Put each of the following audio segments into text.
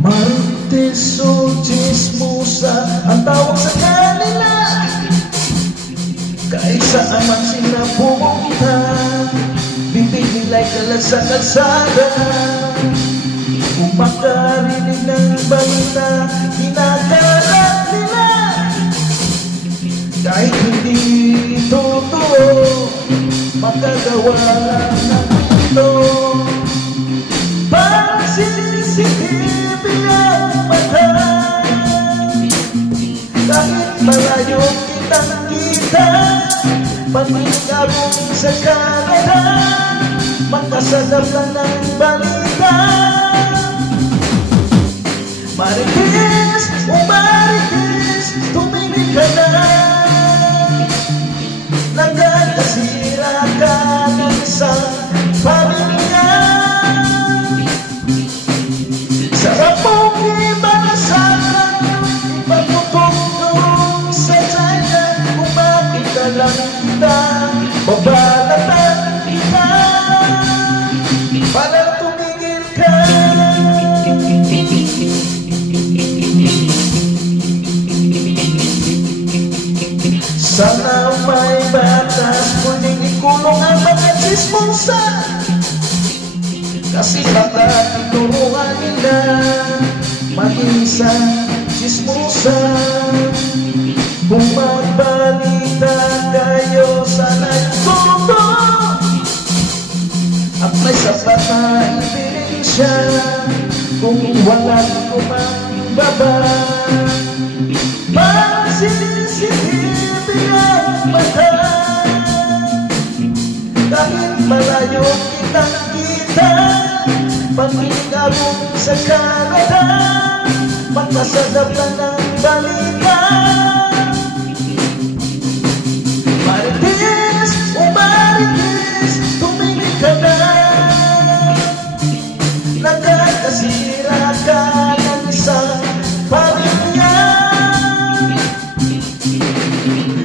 Marites o chismosa ang tawag sa kanila. Kahit saan man sila pumunta, bibig nila'y kalat sa kalsada. Kung makarinig ng balita, kinakalat nila. Kahit hindi totoo, magagawa lang ng ito. Parang CCTV ang mata, kahit malayo kitang-kita. Pag-ikabong sa Canada, magpasadap lang ng balita. Marites, o Marites, tumingin ka na. Nagkakasira ka ng isang pamilya. Sarap mong ibalasakan, ipagpupong sa China. Kung makita lang kita, babalatan kita. Para tumigil ka. Sana may batas, kuning ikulong ang mga chismosa. Kasi baka tinuruan nila maging isang chismosa. Bumagbalita kayo, sana'y totoo at may sapat na ebidensya. Kung walang kumambaba, CCTV ang mata, kahit malayo kitang-kita. Pag-ikabong sa Canada, magpasadap lang ng balita. Marites, o Marites, tumingin ka na. Nagkakasira ka ng isang pamilya.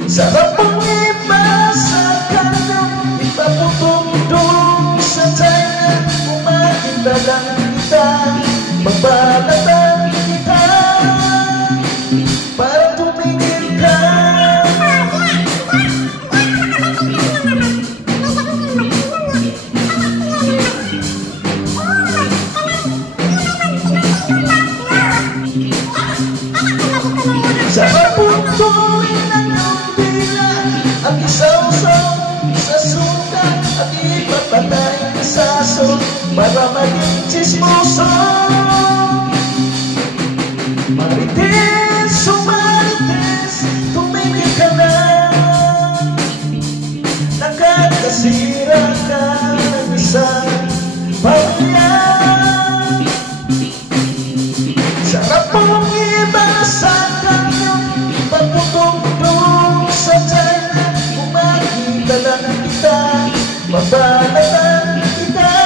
Sarap mong ipasakan yung ipaputong sa China. Kung makita lang kita, magbalatan kita. Para tumingin ka. Sarap mong tuwin ang iyong dila, ang isaw-saw sa suka at ipapatay sa aso para maging chismoso. Marites, o Marites, tumingin ka na. Nakakasira ka ng isang pamilya. Sarap mong ibalasakan yung pagpupong sa China. Kung makita lang kita, mabalatan kita.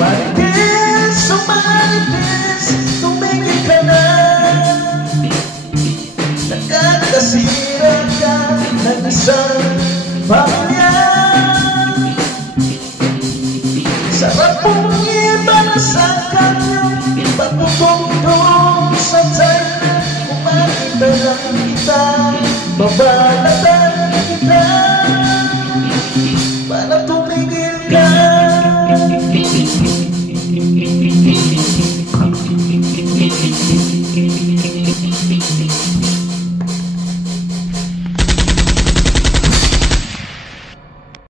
Marites, o Marites, tumingin ka na. Nakakasira ka ng isang pamilya. Sarap mong ibalasakan yung pagpupong sa China. Kung makita lang kita, babalatan kita. Para tumigil ka.